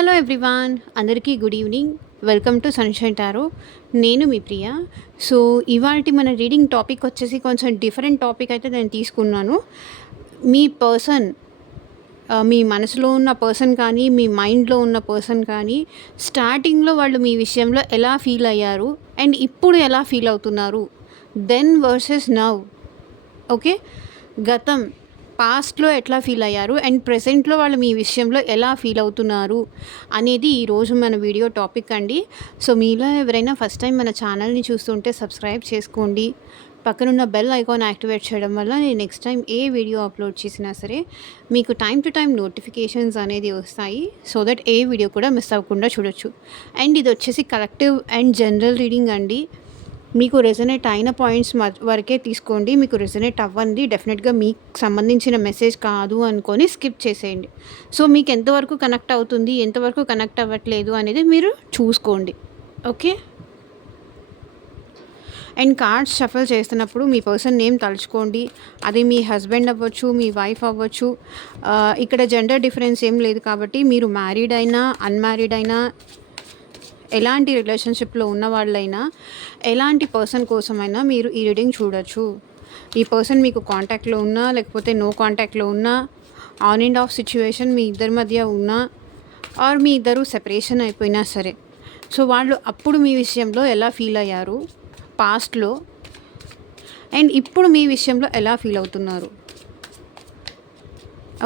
Hello everyone, అందరికీ good evening. Welcome to sunshine tarot. నేను మీ ప్రియ. So, ఇవాల్టి మన రీడింగ్ టాపిక్ వచ్చేసి కొంచెం డిఫరెంట్ టాపిక్ అయితే నేను తీసుకున్నాను. మీ పర్సన్ మీ మనసులో ఉన్న పర్సన్ కానీ, మీ మైండ్‌లో ఉన్న పర్సన్ కానీ, స్టార్టింగ్‌లో వాళ్ళు మీ విషయంలో ఎలా ఫీల్ అయ్యారు అండ్ ఇప్పుడు ఎలా ఫీల్ అవుతున్నారు? Then versus now. ఓకే. గతం పాస్ట్‌లో ఎట్లా ఫీల్ అయ్యారు అండ్ ప్రెజెంట్‌లో వాళ్ళు మీ విషయంలో ఎలా ఫీల్ అవుతున్నారు అనేది ఈరోజు మన వీడియో టాపిక్ అండి. సో, మీలో ఎవరైనా ఫస్ట్ టైం మన ఛానల్‌ని చూస్తుంటే సబ్స్క్రైబ్ చేసుకోండి. పక్కనున్న బెల్ ఐకాన్ యాక్టివేట్ చేయడం వల్ల నేను నెక్స్ట్ టైం ఏ వీడియో అప్లోడ్ చేసినా సరే మీకు టైమ్ టు టైమ్ నోటిఫికేషన్స్ అనేది వస్తాయి. సో దట్ ఏ వీడియో కూడా మిస్ అవ్వకుండా చూడొచ్చు. అండ్ ఇది వచ్చేసి కలెక్టివ్ అండ్ జనరల్ రీడింగ్ అండి. మీకు రెజొనేట్ అయిన పాయింట్స్ వరకే తీసుకోండి. మీకు రెజొనేట్ అవ్వంది డెఫినెట్గా మీకు సంబంధించిన మెసేజ్ కాదు అనుకొని స్కిప్ చేసేయండి. సో, మీకు ఎంతవరకు కనెక్ట్ అవుతుంది, ఎంతవరకు కనెక్ట్ అవ్వట్లేదు అనేది మీరు చూసుకోండి. ఓకే. అండ్ కార్డ్స్ షఫల్ చేస్తున్నప్పుడు మీ పర్సన్ నేమ్ తలుచుకోండి. అది మీ హస్బెండ్ అవ్వచ్చు, మీ వైఫ్ అవ్వచ్చు. ఇక్కడ జెండర్ డిఫరెన్స్ ఏం లేదు కాబట్టి మీరు మ్యారీడ్ అయినా, అన్మ్యారీడ్ అయినా, ఎలాంటి రిలేషన్షిప్లో ఉన్న వాళ్ళైనా, ఎలాంటి పర్సన్ కోసమైనా మీరు ఈ రీడింగ్ చూడొచ్చు. ఈ పర్సన్ మీకు కాంటాక్ట్లో ఉన్నా, లేకపోతే నో కాంటాక్ట్లో ఉన్నా, ఆన్ అండ్ ఆఫ్ సిచ్యువేషన్ మీ ఇద్దరి మధ్య ఉన్నా, ఆర్ మీ ఇద్దరు సెపరేషన్ అయిపోయినా సరే. సో, వాళ్ళు అప్పుడు మీ విషయంలో ఎలా ఫీల్ అయ్యారు పాస్ట్లో, అండ్ ఇప్పుడు మీ విషయంలో ఎలా ఫీల్ అవుతున్నారు?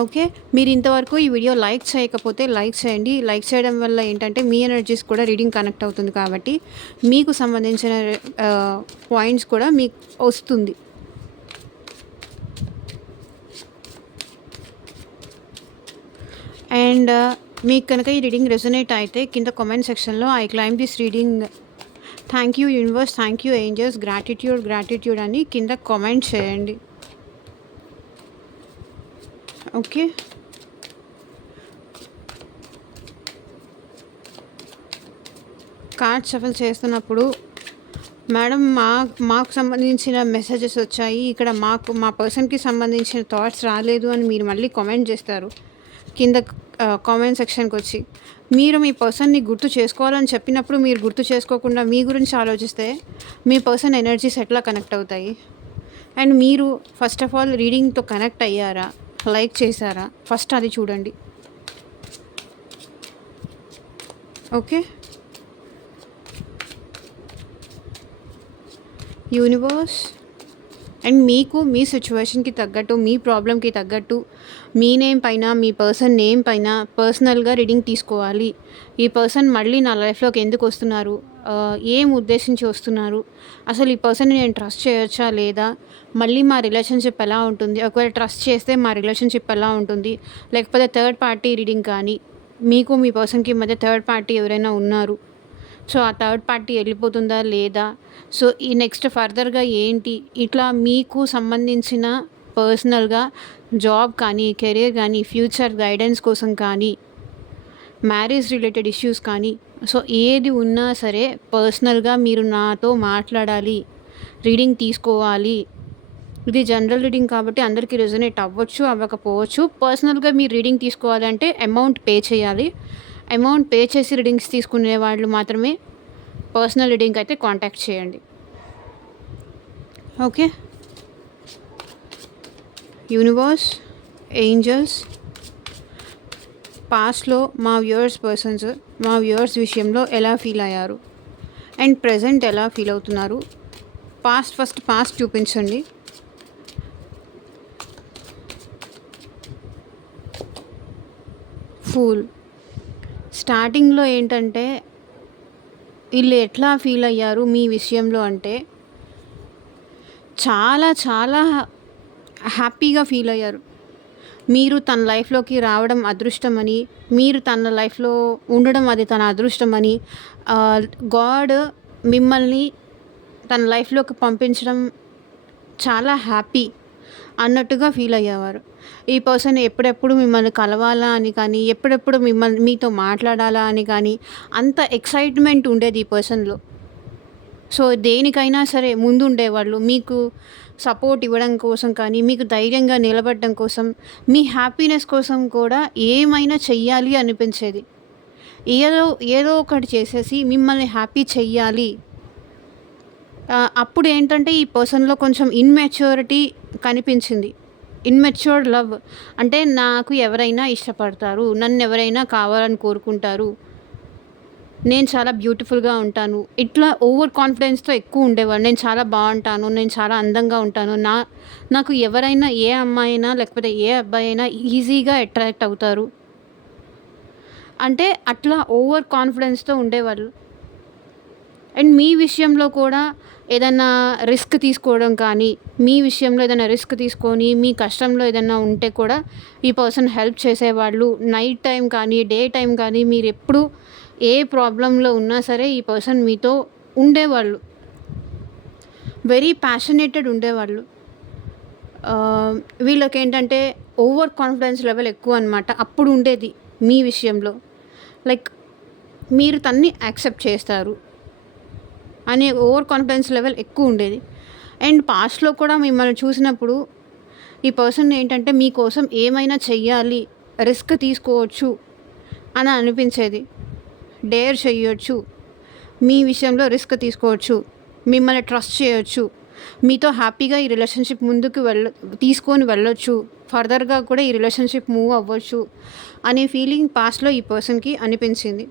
ఓకే. మీరు ఇంతవరకు ఈ వీడియో లైక్ చేయకపోతే లైక్ చేయండి. లైక్ చేయడం వల్ల ఏంటంటే మీ ఎనర్జీస్ కూడా రీడింగ్ కనెక్ట్ అవుతుంది కాబట్టి మీకు సంబంధించిన పాయింట్స్ కూడా మీకు వస్తుంది. అండ్ మీకు కనుక ఈ రీడింగ్ రెజొనేట్ అయితే కింద కామెంట్ సెక్షన్లో I claim this reading, thank you universe, thank you angels, gratitude అని కింద కామెంట్ చేయండి. ఓకే. కార్డ్ షఫల్ చేస్తున్నప్పుడు మేడం మాకు సంబంధించిన మెసేజెస్ వచ్చాయి, ఇక్కడ మా పర్సన్కి సంబంధించిన థాట్స్ రాలేదు అని మీరు మళ్ళీ కామెంట్ చేస్తారు కింద కామెంట్ సెక్షన్కి వచ్చి. మీరు మీ పర్సన్ని గుర్తు చేసుకోవాలని చెప్పినప్పుడు మీరు గుర్తు చేసుకోకుండా మీ గురించి ఆలోచిస్తే మీ పర్సన్ ఎనర్జీస్ ఎట్లా కనెక్ట్ అవుతాయి? అండ్ మీరు ఫస్ట్ ఆఫ్ ఆల్ రీడింగ్తో కనెక్ట్ అయ్యారా, లైక్ చేశారా? ఫస్ట్ అది చూడండి. ఓకే. యూనివర్స్ అండ్ మీకు మీ సిచ్యువేషన్కి తగ్గట్టు, మీ ప్రాబ్లంకి తగ్గట్టు మీ నేమ్ పైన, మీ పర్సన్ నేమ్ పైన పర్సనల్గా రీడింగ్ తీసుకోవాలి. ఈ పర్సన్ మళ్ళీ నా లైఫ్లోకి ఎందుకు వస్తున్నారు, ఏం ఉద్దేశించి వస్తున్నారు, అసలు ఈ పర్సన్ని నేను ట్రస్ట్ చేయొచ్చా లేదా, మళ్ళీ మా రిలేషన్షిప్ ఎలా ఉంటుంది, ఒకవేళ ట్రస్ట్ చేస్తే మా రిలేషన్షిప్ ఎలా ఉంటుంది, లేకపోతే థర్డ్ పార్టీ రీడింగ్ కానీ, మీకు మీ పర్సన్కి మధ్య థర్డ్ పార్టీ ఎవరైనా ఉన్నారు, సో ఆ థర్డ్ పార్టీ వెళ్ళిపోతుందా లేదా, సో ఈ నెక్స్ట్ ఫర్దర్గా ఏంటి, ఇట్లా మీకు సంబంధించిన పర్సనల్గా జాబ్ కానీ, కెరీర్ కానీ, ఫ్యూచర్ గైడెన్స్ కోసం కానీ, మ్యారేజ్ రిలేటెడ్ ఇష్యూస్ కానీ, సో ఏది ఉన్నా సరే పర్సనల్గా మీరు నాతో మాట్లాడాలి, రీడింగ్ తీసుకోవాలి. ఇది జనరల్ రీడింగ్ కాబట్టి అందరికీ రెజొనేట్ అవ్వచ్చు, అవ్వకపోవచ్చు. పర్సనల్గా మీరు రీడింగ్ తీసుకోవాలంటే అమౌంట్ పే చేయాలి. అమౌంట్ పే చేసి రీడింగ్స్ తీసుకునే వాళ్ళు మాత్రమే పర్సనల్ రీడింగ్ అయితే కాంటాక్ట్ చేయండి. ఓకే. యూనివర్స్, ఏంజల్స్, పాస్ట్లో మా వ్యూవర్స్ విషయంలో ఎలా ఫీల్ అయ్యారు అండ్ ప్రజెంట్ ఎలా ఫీల్ అవుతున్నారు? పాస్ట్ చూపించండి. ఫూల్. స్టార్టింగ్లో ఏంటంటే వీళ్ళు ఎట్లా ఫీల్ అయ్యారు మీ విషయంలో అంటే చాలా చాలా హ్యాపీగా ఫీల్ అయ్యారు. మీరు తన లైఫ్లోకి రావడం అదృష్టమని, మీరు తన లైఫ్లో ఉండడం అది తన అదృష్టమని, గాడ్ మిమ్మల్ని తన లైఫ్లోకి పంపించడం చాలా హ్యాపీ అన్నట్టుగా ఫీల్ అయ్యేవారు. ఈ పర్సన్ ఎప్పుడెప్పుడు మిమ్మల్ని కలవాలా అని కానీ, ఎప్పుడెప్పుడు మీతో మాట్లాడాలా అని కానీ అంత ఎక్సైట్మెంట్ ఉండేది ఈ పర్సన్లో. సో దేనికైనా సరే ముందుండేవాళ్ళు. మీకు సపోర్ట్ ఇవ్వడం కోసం కానీ, మీకు ధైర్యంగా నిలబడడం కోసం, మీ హ్యాపీనెస్ కోసం కూడా ఏమైనా చెయ్యాలి అనిపించేది. ఏదో ఏదో ఒకటి చేసేసి మిమ్మల్ని హ్యాపీ చెయ్యాలి. అప్పుడు ఏంటంటే ఈ పర్సన్‌లో కొంచెం ఇమ్మెచ్యూరిటీ కనిపించింది. Immatured love. అంటే నాకు ఎవరైనా ఇష్టపడతారు. నన్నెవరైనా కావాలని కోరుకుంటారు. నేను చాలా బ్యూటిఫుల్‌గా ఉంటాను. ఇట్లా ఓవర్ కాన్ఫిడెన్స్‌తో ఎక్కువ ఉండేవాడు. నేను చాలా బావుంటాను. నేను చాలా అందంగా ఉంటాను. నాకు ఎవరైనా ఏ అమ్మాయి అయినా లేకపోతే ఏ అబ్బాయి అయినా ఈజీగా అట్రాక్ట్ అవుతారు. అంటే అట్లా ఓవర్ కాన్ఫిడెన్స్‌తో ఉండేవాళ్ళు. అండ్ మీ విషయంలో కూడా ఏదన్నా రిస్క్ తీసుకోవడం కానీ, మీ విషయంలో ఏదైనా రిస్క్ తీసుకొని, మీ కష్టంలో ఏదన్నా ఉంటే కూడా ఈ పర్సన్ హెల్ప్ చేసేవాళ్ళు. నైట్ టైం కానీ, డే టైం కానీ మీరెప్పుడు ఏ ప్రాబ్లమ్‌లో ఉన్నా సరే ఈ పర్సన్ మీతో ఉండేవాళ్ళు. వెరీ ప్యాషనేటెడ్ ఉండేవాళ్ళు. వీళ్ళకేంటంటే ఓవర్ కాన్ఫిడెన్స్ లెవెల్ ఎక్కువనమాట. అప్పుడు ఉండేది మీ విషయంలో. లైక్ మీరు తనని యాక్సెప్ట్ చేస్తారు అనే ఓవర్ కాన్ఫిడెన్స్ లెవెల్ ఎక్కువ ఉండేది. అండ్ పాస్ట్‌లో కూడా మిమ్మల్ని చూసినప్పుడు ఈ పర్సన్ ఏంటంటే మీకోసం ఏమైనా చెయ్యాలి, రిస్క్ తీసుకోవచ్చు అని అనిపించేది. డేర్ చెయ్యొచ్చు, మీ విషయంలో రిస్క్ తీసుకోవచ్చు, మిమ్మల్ని ట్రస్ట్ చేయొచ్చు, మీతో హ్యాపీగా ఈ రిలేషన్‌షిప్ ముందుకు తీసుకొని వెళ్ళొచ్చు, ఫర్దర్‌గా కూడా ఈ రిలేషన్‌షిప్ మూవ్ అవ్వచ్చు అనే ఫీలింగ్ పాస్ట్‌లో ఈ పర్సన్‌కి అనిపించింది.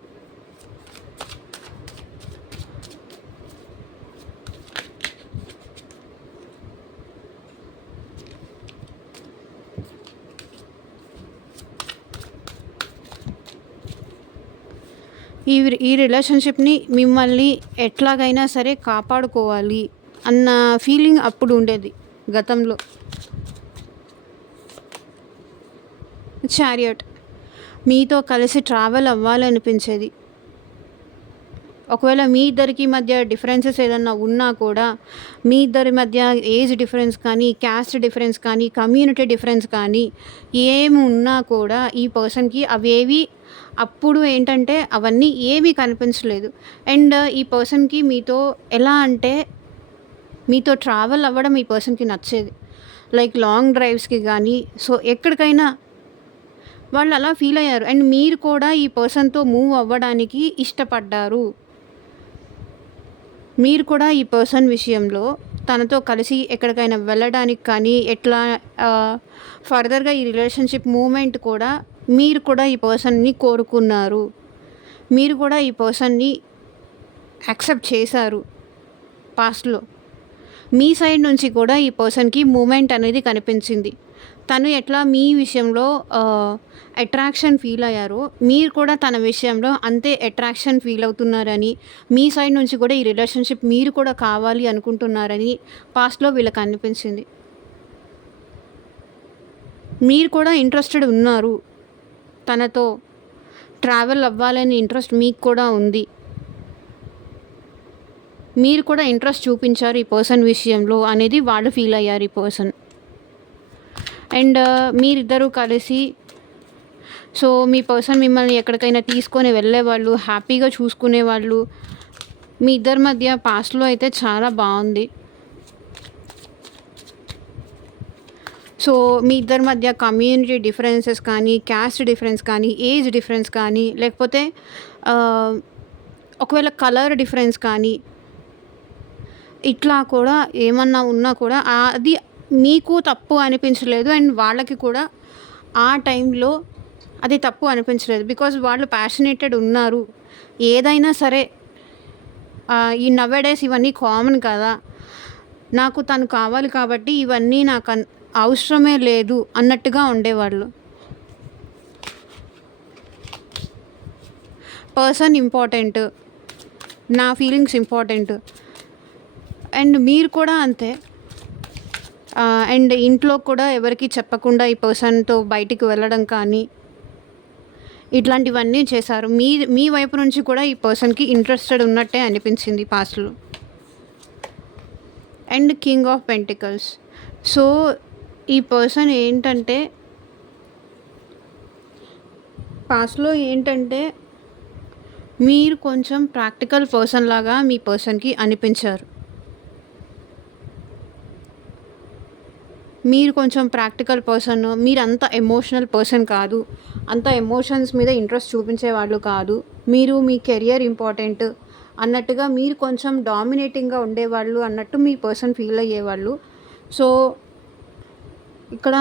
ఈ ఈ రిలేషన్‌షిప్‌ని మిమ్మల్ని ఎట్లాగైనా సరే కాపాడుకోవాలి అన్న ఫీలింగ్ అప్పుడు ఉండేది గతంలో. చారియట్. మీతో కలిసి ట్రావెల్ అవ్వాలనిపించేది. ఒకవేళ మీ ఇద్దరికి మధ్య డిఫరెన్సెస్ ఏదన్నా ఉన్నా కూడా, మీ ఇద్దరి మధ్య ఏజ్ డిఫరెన్స్ కానీ, క్యాస్ట్ డిఫరెన్స్ కానీ, కమ్యూనిటీ డిఫరెన్స్ కానీ ఏమి ఉన్నా కూడా ఈ పర్సన్‌కి అవేవి అప్పుడు ఏంటంటే అవన్నీ ఏమీ కనిపించలేదు. అండ్ ఈ పర్సన్‌కి మీతో ఎలా అంటే మీతో ట్రావెల్ అవ్వడం ఈ పర్సన్‌కి నచ్చేది. లైక్ లాంగ్ డ్రైవ్స్‌కి గానీ, సో ఎక్కడికైనా వాళ్ళు అలా ఫీల్ అయ్యారు. అండ్ మీరు కూడా ఈ పర్సన్‌తో మూవ్ అవ్వడానికి ఇష్టపడ్డారు. మీరు కూడా ఈ పర్సన్ విషయంలో తనతో కలిసి ఎక్కడికైనా వెళ్ళడానికి కానీ, ఎట్లా ఫర్దర్‌గా ఈ రిలేషన్‌షిప్ మూవ్‌మెంట్ కూడా మీరు కూడా ఈ పర్సన్‌ని కోరుకున్నారు. మీరు కూడా ఈ పర్సన్‌ని యాక్సెప్ట్ చేశారు పాస్ట్‌లో. మీ సైడ్ నుంచి కూడా ఈ పర్సన్‌కి మూవ్‌మెంట్ అనేది కనిపించింది. తను ఎట్లా మీ విషయంలో అట్రాక్షన్ ఫీల్ అయ్యారో, మీరు కూడా తన విషయంలో అంతే అట్రాక్షన్ ఫీల్ అవుతున్నారని, మీ సైడ్ నుంచి కూడా ఈ రిలేషన్‌షిప్ మీరు కూడా కావాలి అనుకుంటున్నారని పాస్ట్‌లో వీళ్ళకి అనిపించింది. మీరు కూడా ఇంట్రెస్టెడ్ ఉన్నారు. తనతో ట్రావెల్ అవ్వాలని ఇంట్రెస్ట్ మీకు కూడా ఉంది. మీరు కూడా ఇంట్రెస్ట్ చూపించారు ఈ పర్సన్ విషయంలో అనేది వాళ్ళు ఫీల్ అయ్యారు ఈ పర్సన్. అండ్ మీరిద్దరూ కలిసి సో మీ పర్సన్ మిమ్మల్ని ఎక్కడికైనా తీసుకొని వెళ్ళేవాళ్ళు, హ్యాపీగా చూసుకునేవాళ్ళు. మీ ఇద్దరి మధ్య పాస్ట్‌లో అయితే చాలా బాగుంది. సో మీ ఇద్దరి మధ్య కమ్యూనిటీ డిఫరెన్సెస్ కానీ, క్యాస్ట్ డిఫరెన్స్ కానీ, ఏజ్ డిఫరెన్స్ కానీ, లేకపోతే ఒకవేళ కలర్ డిఫరెన్స్ కానీ, ఇట్లా కూడా ఏమన్నా ఉన్నా కూడా అది మీకు తప్పు అనిపించలేదు. అండ్ వాళ్ళకి కూడా ఆ టైంలో అది తప్పు అనిపించలేదు. బికాజ్ వాళ్ళు ప్యాషనేటెడ్ ఉన్నారు. ఏదైనా సరే ఈ నౌఎడేస్ ఇవన్నీ కామన్ కదా! నాకు తను కావాలి కాబట్టి ఇవన్నీ నాకు అవసరమే లేదు అన్నట్టుగా ఉండేవాళ్ళు. Person important. నా ఫీలింగ్స్ ఇంపార్టెంట్. అండ్ మీరు కూడా అంతే. అండ్ ఇంట్లో కూడా ఎవరికీ చెప్పకుండా ఈ పర్సన్‌తో బయటికి వెళ్ళడం కానీ, ఇట్లాంటివన్నీ చేశారు. మీ వైపు నుంచి కూడా ఈ పర్సన్‌కి ఇంట్రెస్టెడ్ ఉన్నట్టే అనిపించింది పాస్ట్‌లో. And king of pentacles. So ఈ పర్సన్ ఏంటంటే పాస్ట్‌లో ఏంటంటే మీరు కొంచెం ప్రాక్టికల్ పర్సన్ లాగా మీ పర్సన్‌కి అనిపించారు. మీరు కొంచెం ప్రాక్టికల్ పర్సన్, మీరంత ఎమోషనల్ పర్సన్ కాదు, అంత ఎమోషన్స్ మీద ఇంట్రెస్ట్ చూపించేవాళ్ళు కాదు, మీరు మీ కెరియర్ ఇంపార్టెంట్ అన్నట్టుగా మీరు కొంచెం డామినేటింగ్గా ఉండేవాళ్ళు అన్నట్టు మీ పర్సన్ ఫీల్ అయ్యేవాళ్ళు. సో ఇక్కడ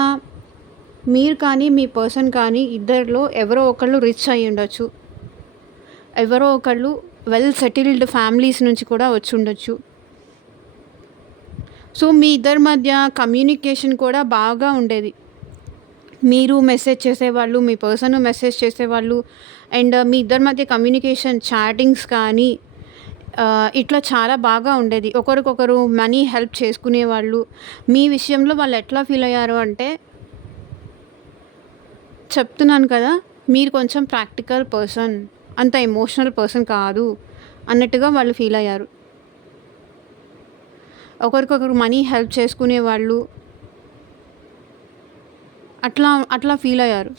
మీరు కానీ మీ పర్సన్ కానీ ఇద్దరిలో ఎవరో ఒకళ్ళు రిచ్ అయ్యి ఉండొచ్చు, ఎవరో ఒకళ్ళు వెల్ సెటిల్డ్ ఫ్యామిలీస్ నుంచి కూడా వచ్చి ఉండొచ్చు. సో మీ ఇద్దరి మధ్య కమ్యూనికేషన్ కూడా బాగా ఉండేది. మీరు మెసేజ్ చేసేవాళ్ళు, మీ పర్సన్ మెసేజ్ చేసేవాళ్ళు, అండ్ మీ ఇద్దరి మధ్య కమ్యూనికేషన్ చాటింగ్స్ కానీ ఇట్లా చాలా బాగా ఉండేది. ఒకరికొకరు మనీ హెల్ప్ చేసుకునేవాళ్ళు. మీ విషయంలో వాళ్ళు ఎట్లా ఫీల్ అయ్యారు అంటే, చెప్తున్నాను కదా, మీరు కొంచెం ప్రాక్టికల్ పర్సన్, అంత ఎమోషనల్ పర్సన్ కాదు అన్నట్టుగా వాళ్ళు ఫీల్ అయ్యారు. ఒకరికొకరు మనీ హెల్ప్ చేసుకునేవాళ్ళు, అట్లా అట్లా ఫీల్ అయ్యారు.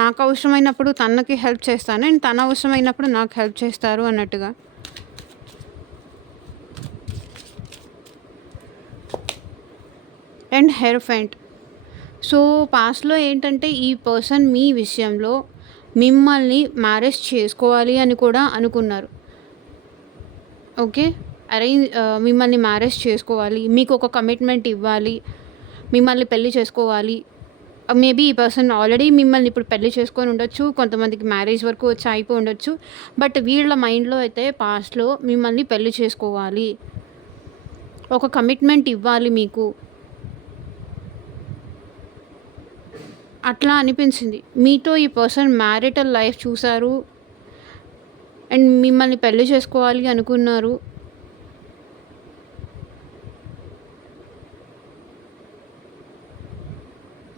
నాకు అవసరమైనప్పుడు తనకి హెల్ప్ చేస్తాను అండ్ తన అవసరమైనప్పుడు నాకు హెల్ప్ చేస్తారు అన్నట్టుగా. అండ్ హెయిర్ఫెంట్. సో పాస్ట్లో ఏంటంటే ఈ పర్సన్ మీ విషయంలో మిమ్మల్ని మ్యారేజ్ చేసుకోవాలి అని కూడా అనుకున్నారు. ఓకే, మిమ్మల్ని మ్యారేజ్ చేసుకోవాలి, మీకు ఒక కమిట్మెంట్ ఇవ్వాలి, మిమ్మల్ని పెళ్లి చేసుకోవాలి. మేబీ ఈ పర్సన్ ఆల్రెడీ మిమ్మల్ని ఇప్పుడు పెళ్లి చేసుకొని ఉండొచ్చు, కొంతమందికి మ్యారేజ్ వరకు వచ్చి అయిపోయి ఉండొచ్చు. బట్ వీళ్ళ మైండ్లో అయితే పాస్ట్లో మిమ్మల్ని పెళ్లి చేసుకోవాలి, ఒక కమిట్మెంట్ ఇవ్వాలి మీకు, అట్లా అనిపించింది. మీతో ఈ పర్సన్ మ్యారిటల్ లైఫ్ చూశారు అండ్ మిమ్మల్ని పెళ్లి చేసుకోవాలి అనుకున్నారు.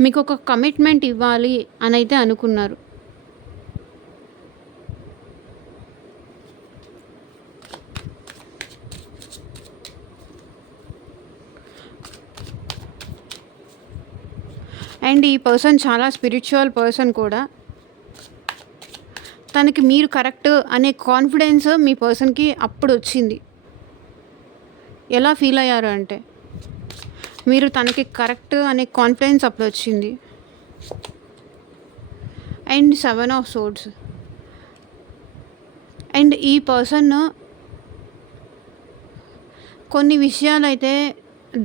మీకు ఒక కమిట్మెంట్ ఇవ్వాలి అని అయితే అనుకున్నారు. అండ్ ఈ పర్సన్ చాలా స్పిరిచువల్ పర్సన్ కూడా. తనకి మీరు కరెక్ట్ అనే కాన్ఫిడెన్స్ మీ పర్సన్కి అప్పుడు వచ్చింది. ఎలా ఫీల్ అయ్యారు అంటే, మీరు తనకి కరెక్ట్ అనే కాన్ఫిడెన్స్ అప్పుడు వచ్చింది. And 7 of swords. అండ్ ఈ పర్సన్ కొన్ని విషయాలు అయితే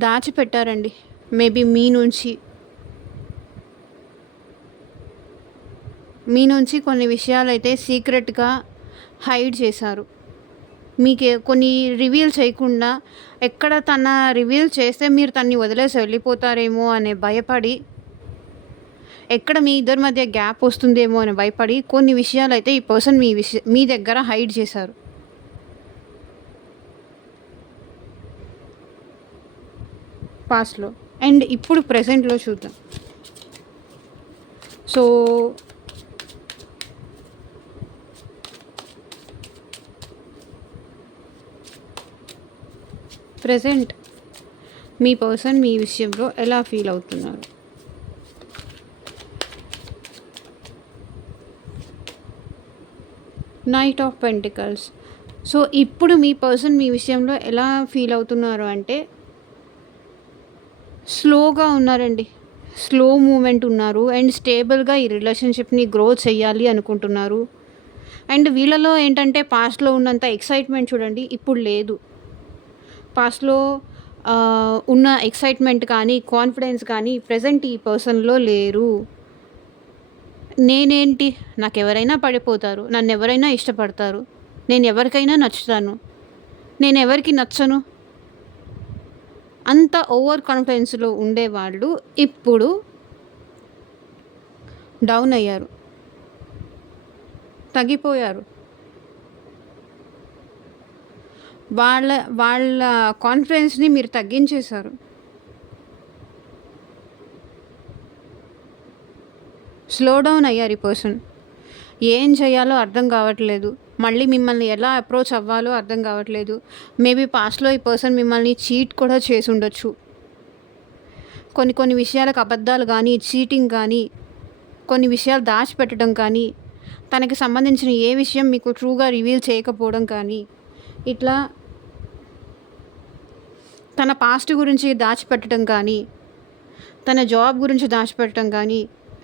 దాచిపెట్టారండి, మేబీ మీ నుంచి కొన్ని విషయాలు అయితే సీక్రెట్గా హైడ్ చేశారు. మీకు కొన్ని రివీల్ చేయకుండా, ఎక్కడ తన రివీల్ చేస్తే మీరు తన్ని వదిలేసి వెళ్ళిపోతారేమో అనే భయపడి, ఎక్కడ మీ ఇద్దరి మధ్య గ్యాప్ వస్తుందేమో అని భయపడి కొన్ని విషయాలు అయితే ఈ పర్సన్ మీ దగ్గర హైడ్ చేశారు. పాస్ట్లో అండ్ ఇప్పుడు ప్రెజెంట్లో చూద్దాం. సో ప్రెజెంట్ మీ పర్సన్ మీ విషయంలో ఎలా ఫీల్ అవుతున్నారు? Knight of pentacles. సో ఇప్పుడు మీ పర్సన్ మీ విషయంలో ఎలా ఫీల్ అవుతున్నారు అంటే, స్లోగా ఉన్నారండి, స్లో మూమెంట్ ఉన్నారు అండ్ స్టేబుల్గా ఈ రిలేషన్షిప్ని గ్రో చేయాలి అనుకుంటున్నారు. అండ్ వీళ్ళలో ఏంటంటే పాస్ట్లో ఉన్నంత ఎక్సైట్మెంట్ చూడండి ఇప్పుడు లేదు. పాస్ట్లో ఉన్న ఎక్సైట్మెంట్ కానీ కాన్ఫిడెన్స్ కానీ ప్రజెంట్ ఈ పర్సన్లో లేరు. నేనేంటి, నాకు ఎవరైనా పడిపోతారు, నన్ను ఎవరైనా ఇష్టపడతారు, నేను ఎవరికైనా నచ్చుతాను, నేను ఎవరికి నచ్చను, అంత ఓవర్ కాన్ఫిడెన్స్లో ఉండేవాళ్ళు ఇప్పుడు డౌన్ అయ్యారు, తగ్గిపోయారు. వాళ్ళ కాన్ఫిడెన్స్ని మీరు తగ్గించేశారు. స్లో డౌన్ అయ్యారు ఈ పర్సన్. ఏం చేయాలో అర్థం కావట్లేదు, మళ్ళీ మిమ్మల్ని ఎలా అప్రోచ్ అవ్వాలో అర్థం కావట్లేదు. మేబీ పాస్ట్లో ఈ పర్సన్ మిమ్మల్ని చీట్ కూడా చేసి ఉండొచ్చు. కొన్ని విషయాలకు అబద్ధాలు కానీ, చీటింగ్ కానీ, కొన్ని విషయాలు దాచిపెట్టడం కానీ, తనకి సంబంధించిన ఏ విషయం మీకు ట్రూగా రివీల్ చేయకపోవడం కానీ, ఇట్లా తన పాస్ట్ గురించి దాచిపెట్టడం కానీ, తన జాబ్ గురించి దాచిపెట్టడం కానీ,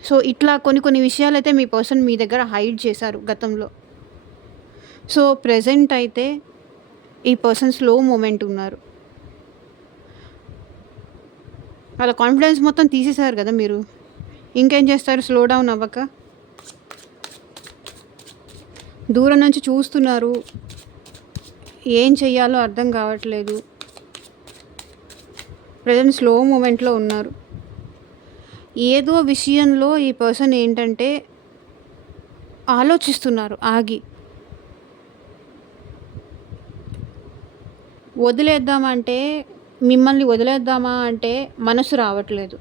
సో ఇట్లా కొన్ని కొన్ని విషయాలైతే మీ పర్సన్ మీ దగ్గర హైడ్ చేశారు గతంలో. సో ప్రెజెంట్ అయితే ఈ పర్సన్ స్లో మూమెంట్ ఉన్నారు. వాళ్ళ కాన్ఫిడెన్స్ మొత్తం తీసేశారు కదా మీరు. ఇంకేం చేస్తారు స్లో డౌన్ అవ్వక? దూరం నుంచి చూస్తున్నారు, ఏం చెయ్యాలో అర్థం కావట్లేదు. ప్రజెంట్ స్లో మూమెంట్లో ఉన్నారు. ఏదో విషయంలో ఈ పర్సన్ ఏంటంటే ఆలోచిస్తున్నారు ఆగి. వదిలేద్దామంటే, మిమ్మల్ని వదిలేద్దామా అంటే మనసు రావట్లేదు.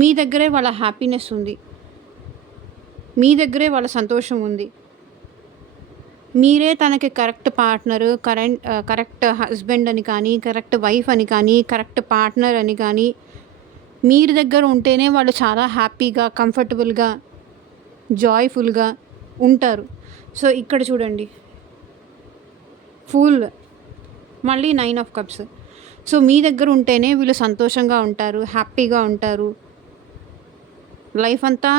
మీ దగ్గరే వాళ్ళ హ్యాపీనెస్ ఉంది, మీ దగ్గరే వాళ్ళ సంతోషం ఉంది. మీరే తనకి కరెక్ట్ పార్ట్నరు, కరెక్ట్ హస్బెండ్ అని కానీ, కరెక్ట్ వైఫ్ అని కానీ, కరెక్ట్ పార్ట్నర్ అని కానీ, మీరు దగ్గర ఉంటేనే వాళ్ళు చాలా హ్యాపీగా, కంఫర్టబుల్గా, జాయ్ఫుల్గా ఉంటారు. సో ఇక్కడ చూడండి, ఫుల్ మళ్ళీ 9 ఆఫ్ కప్స్. సో మీ దగ్గర ఉంటేనే వీళ్ళు సంతోషంగా ఉంటారు, హ్యాపీగా ఉంటారు. లైఫ్ అంతా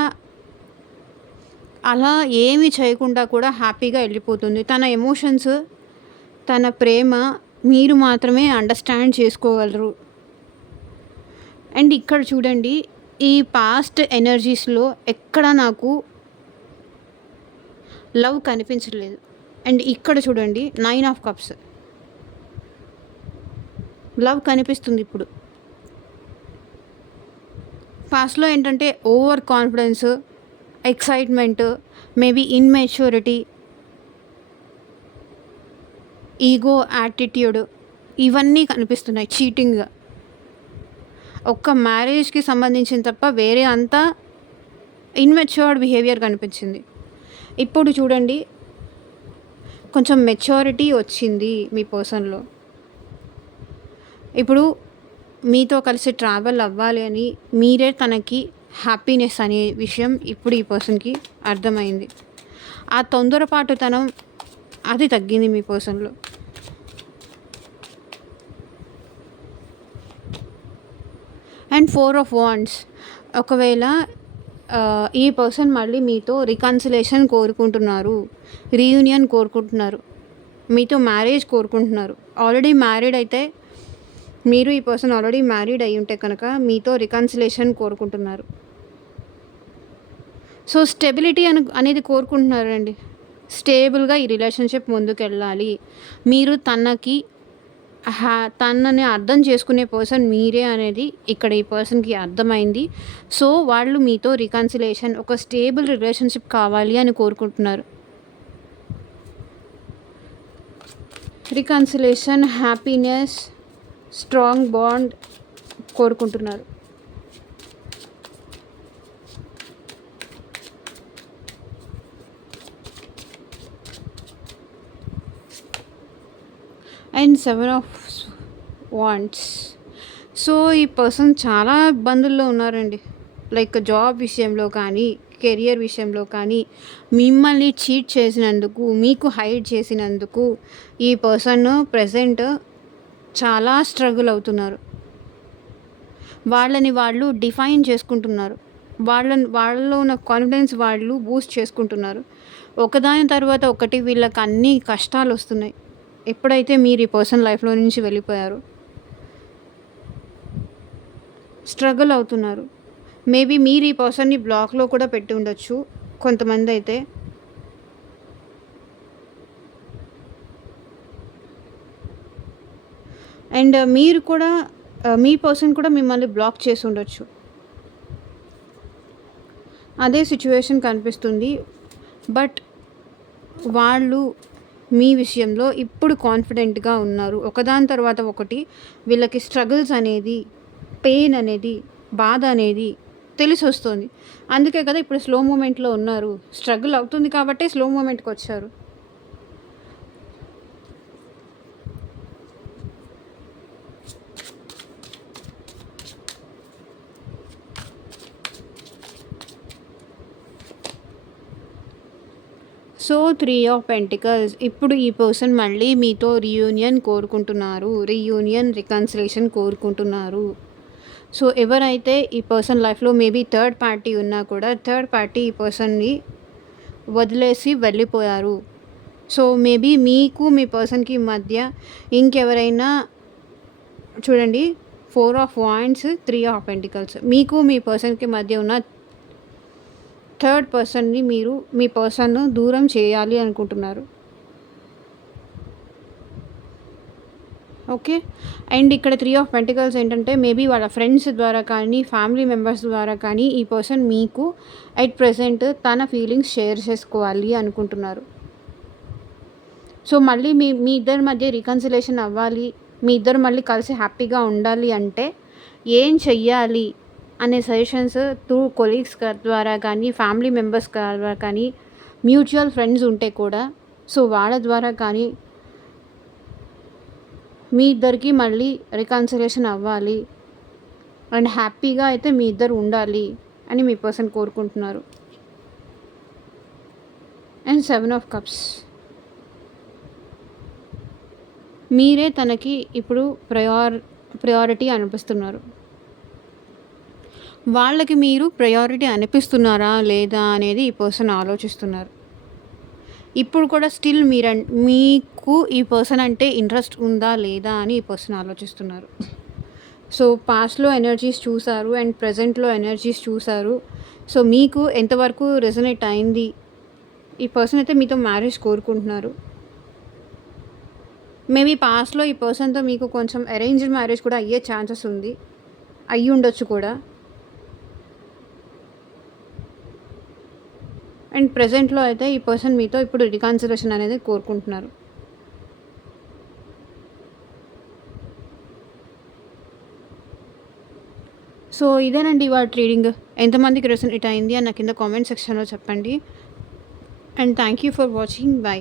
అలా ఏమీ చేయకుండా కూడా హ్యాపీగా వెళ్ళిపోతుంది. తన ఎమోషన్స్, తన ప్రేమ మీరు మాత్రమే అండర్స్టాండ్ చేసుకోగలరు. అండ్ ఇక్కడ చూడండి, ఈ పాస్ట్ ఎనర్జీస్లో ఎక్కడ నాకు లవ్ కనిపించలేదు. అండ్ ఇక్కడ చూడండి 9 ఆఫ్ కప్స్, లవ్ కనిపిస్తుంది ఇప్పుడు. పాస్ట్లో ఏంటంటే over confidence, excitement, maybe immaturity, ego, attitude, ఇవన్నీ కనిపిస్తున్నాయి. చీటింగ్ ఒక్క మ్యారేజ్కి సంబంధించిన తప్ప వేరే అంతా ఇన్మెచ్యూర్డ్ బిహేవియర్ కనిపించింది. ఇప్పుడు చూడండి, కొంచెం మెచ్యూరిటీ వచ్చింది మీ పర్సన్లో. ఇప్పుడు మీతో కలిసి ట్రావెల్ అవ్వాలి అని, మీరే తనకి హ్యాపీనెస్ అనే విషయం ఇప్పుడు ఈ పర్సన్కి అర్థమైంది. ఆ తొందరపాటుతనం అది తగ్గింది మీ పర్సన్లో. అండ్ 4 ఆఫ్ వాండ్స్, ఒకవేళ ఈ పర్సన్ మళ్ళీ మీతో రికన్సిలేషన్ కోరుకుంటున్నారు, రీయూనియన్ కోరుకుంటున్నారు, మీతో మ్యారేజ్ కోరుకుంటున్నారు. ఆల్రెడీ మ్యారీడ్ అయితే, మీరు ఈ పర్సన్ ఆల్రెడీ మ్యారీడ్ అయి ఉంటే కనుక మీతో రికన్సిలేషన్ కోరుకుంటున్నారు. సో స్టెబిలిటీ అనేది కోరుకుంటున్నారండి. స్టేబుల్గా ఈ రిలేషన్షిప్ ముందుకెళ్ళాలి. మీరు తనని అర్థం చేసుకునే పర్సన్ మీరే అనేది ఇక్కడ ఈ పర్సన్కి అర్థమైంది. సో వాళ్ళు మీతో రికన్సిలేషన్, ఒక స్టేబుల్ రిలేషన్షిప్ కావాలి అని కోరుకుంటున్నారు. రికన్సిలేషన్, హ్యాపీనెస్, స్ట్రాంగ్ బాండ్ కోరుకుంటున్నారు. And 7 of wands. సో ఈ పర్సన్ చాలా ఇబ్బందుల్లో ఉన్నారండి. లైక్ జాబ్ విషయంలో కానీ, కెరియర్ విషయంలో కానీ, మిమ్మల్ని చీట్ చేసినందుకు, మీకు హైడ్ చేసినందుకు ఈ పర్సన్ ప్రెజెంట్ చాలా స్ట్రగుల్ అవుతున్నారు. వాళ్ళని వాళ్ళు డిఫైన్ చేసుకుంటున్నారు. వాళ్ళలో ఉన్న కాన్ఫిడెన్స్ వాళ్ళు బూస్ట్ చేసుకుంటున్నారు. ఒకదాని తర్వాత ఒకటి వీళ్ళకి అన్ని కష్టాలు వస్తున్నాయి ఎప్పుడైతే మీరు ఈ పర్సన్ లైఫ్లో నుంచి వెళ్ళిపోయారు. స్ట్రగుల్ అవుతున్నారు. మేబీ మీరు ఈ పర్సన్ని బ్లాక్లో కూడా పెట్టి ఉండొచ్చు కొంతమంది అయితే. అండ్ మీరు కూడా మీ పర్సన్ కూడా మిమ్మల్ని బ్లాక్ చేసి ఉండొచ్చు. అదే సిచ్యువేషన్ కనిపిస్తుంది. బట్ వాళ్ళు మీ విషయంలో ఇప్పుడు కాన్ఫిడెంట్గా ఉన్నారు. ఒకదాని తర్వాత ఒకటి వీళ్ళకి స్ట్రగుల్స్ అనేది, పెయిన్ అనేది, బాధ అనేది తెలిసి వస్తుంది. అందుకే కదా ఇప్పుడు స్లో మూమెంట్లో ఉన్నారు. స్ట్రగుల్ అవుతుంది కాబట్టి స్లో మూమెంట్కి వచ్చారు. So 3 of pentacles. ఇప్పుడు ఈ పర్సన్ మళ్ళీ మీతో రీయూనియన్ కోరుకుంటున్నారు. రీయూనియన్, రికన్సిలేషన్ కోరుకుంటున్నారు. సో ఎవరైతే ఈ పర్సన్ లైఫ్లో మేబీ థర్డ్ పార్టీ ఉన్నా కూడా థర్డ్ పార్టీ ఈ పర్సన్ని వదిలేసి వెళ్ళిపోయారు. సో మేబీ మీకు మీ పర్సన్కి మధ్య ఇంకెవరైనా చూడండి, 4 ఆఫ్ వాండ్స్, 3 ఆఫ్ పెంటికల్స్. మీకు మీ పర్సన్కి మధ్య ఉన్న థర్డ్ పర్సన్ని మీరు మీ పర్సన్ను దూరం చేయాలి అనుకుంటున్నారు. ఓకే. అండ్ ఇక్కడ 3 ఆఫ్ పెంటికల్స్ ఏంటంటే మేబీ వాళ్ళ ఫ్రెండ్స్ ద్వారా కానీ ఫ్యామిలీ మెంబర్స్ ద్వారా కానీ ఈ పర్సన్ మీకు అట్ ప్రెజెంట్ తన ఫీలింగ్స్ షేర్ చేసుకోవాలి అనుకుంటున్నారు. సో మళ్ళీ మీ మీ ఇద్దరి మధ్య రికన్సిలేషన్ అవ్వాలి, మీ ఇద్దరు మళ్ళీ కలిసి హ్యాపీగా ఉండాలి అంటే ఏం చెయ్యాలి అనే సజెషన్స్ త్రూ కొలీగ్స్ ద్వారా కానీ ఫ్యామిలీ మెంబర్స్ ద్వారా కానీ మ్యూచువల్ ఫ్రెండ్స్ ఉంటే కూడా సో వాళ్ళ ద్వారా కానీ మీ ఇద్దరికి మళ్ళీ రికన్సిలేషన్ అవ్వాలి అండ్ హ్యాపీగా అయితే మీ ఇద్దరు ఉండాలి అని మీ పర్సన్ కోరుకుంటున్నారు. అండ్ 7 ఆఫ్ కప్స్, మీరే తనకి ఇప్పుడు ప్రయారిటీ అనిపిస్తున్నారు. వాళ్ళకి మీరు ప్రయారిటీ అనిపిస్తున్నారా లేదా అనేది ఈ పర్సన్ ఆలోచిస్తున్నారు. ఇప్పుడు కూడా స్టిల్ మీకు ఈ పర్సన్ అంటే ఇంట్రెస్ట్ ఉందా లేదా అని ఈ పర్సన్ ఆలోచిస్తున్నారు. సో పాస్ట్లో ఎనర్జీస్ చూసారు అండ్ ప్రజెంట్లో ఎనర్జీస్ చూసారు. సో మీకు ఎంతవరకు రెజొనేట్ అయింది, ఈ పర్సన్ అయితే మీతో మ్యారేజ్ కోరుకుంటున్నారు. మేబీ పాస్ట్లో ఈ పర్సన్తో మీకు కొంచెం అరేంజ్డ్ మ్యారేజ్ కూడా అయ్యే ఛాన్సెస్ ఉంది, అయ్యి ఉండొచ్చు కూడా. అండ్ ప్రజెంట్లో అయితే ఈ పర్సన్ మీతో ఇప్పుడు రికన్సిలేషన్ అనేది కోరుకుంటున్నారు. సో ఇదేనండి ఇవాళ రీడింగ్. ఎంతమందికి రెసొనేట్ అయింది అని నాకు కింద కామెంట్ సెక్షన్లో చెప్పండి. And thank you for watching. By.